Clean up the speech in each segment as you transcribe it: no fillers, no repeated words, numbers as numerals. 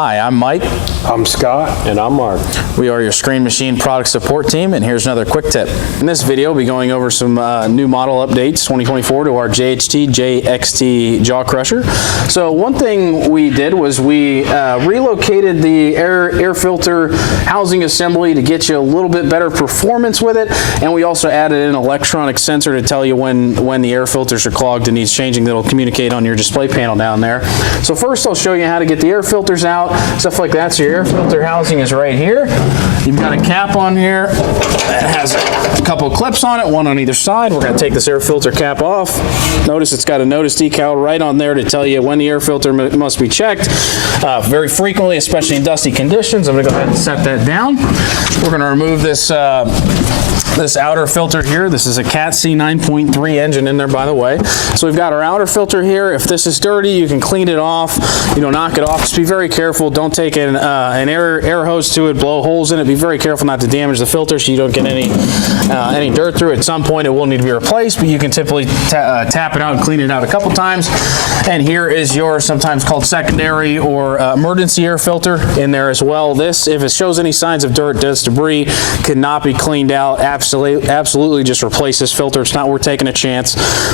Hi, I'm Mike. I'm Scott. And I'm Mark. We are your Screen Machine product support team, and here's another quick tip. In this video, we'll be going over some new model updates 2024 to our JXT-JHT jaw crusher. So one thing we did was we relocated the air filter housing assembly to get you a little bit better performance with it, and we also added an electronic sensor to tell you when the air filters are clogged and needs changing that'll communicate on your display panel down there. So first I'll show you how to get the air filters out, stuff like that. So your air filter housing is right here. You've got a cap on here that has a couple clips on it, one on either side. We're going to take this air filter cap off. Notice it's got a notice decal right on there to tell you when the air filter must be checked very frequently, especially in dusty conditions. I'm going to go ahead and set that down. We're going to remove this this outer filter here. This is a Cat C 9.3 engine in there, by the way. So we've got our outer filter here. If this is dirty, you can clean it off, knock it off. Just be very careful. Don't take an air hose to it, blow holes in it. Be very careful not to damage the filter so you don't get any dirt through it. At some point it will need to be replaced, but you can typically tap it out and clean it out a couple times. And here is your sometimes called secondary or emergency air filter in there as well. This, if it shows any signs of dirt, dust, debris, cannot be cleaned out. Absolutely just replace this filter. It's not worth taking a chance.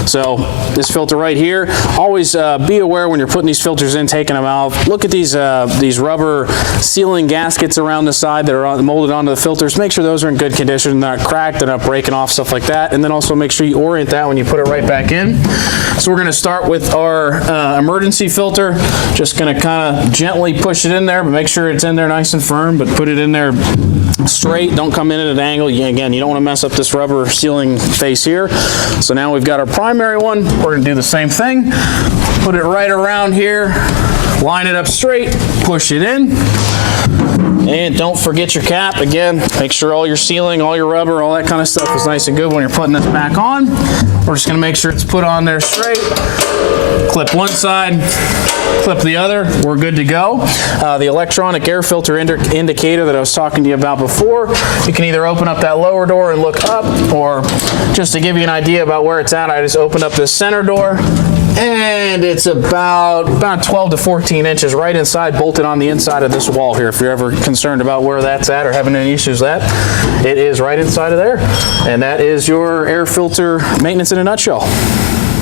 So this filter right here, always be aware when you're putting these filters in, taking them out. Look at these rubber sealing gaskets around the side that are molded onto the filters. Make sure those are in good condition, they're not cracked, they're not breaking off, stuff like that. And then also make sure you orient that when you put it right back in. So we're going to start with our emergency filter. Just going to kind of gently push it in there, but make sure it's in there nice and firm, but put it in there straight. Don't come in at an angle. Again, you don't want to mess up this rubber sealing face here. So now we've got our primary one. We're going to do the same thing. Put it right around here. Line it up straight. Push it in. And don't forget your cap. Again, make sure all your sealing, all your rubber, all that kind of stuff is nice and good when you're putting this back on. We're just going to make sure it's put on there straight. Clip one side, clip the other. We're good to go. The electronic air filter indicator that I was talking to you about before, you can either open up that lower door and look up, or just to give you an idea about where it's at, I just opened up this center door. And it's about 12 to 14 inches right inside, bolted on the inside of this wall here. If you're ever concerned about where that's at or having any issues with that, it is right inside of there. And that is your air filter maintenance in a nutshell.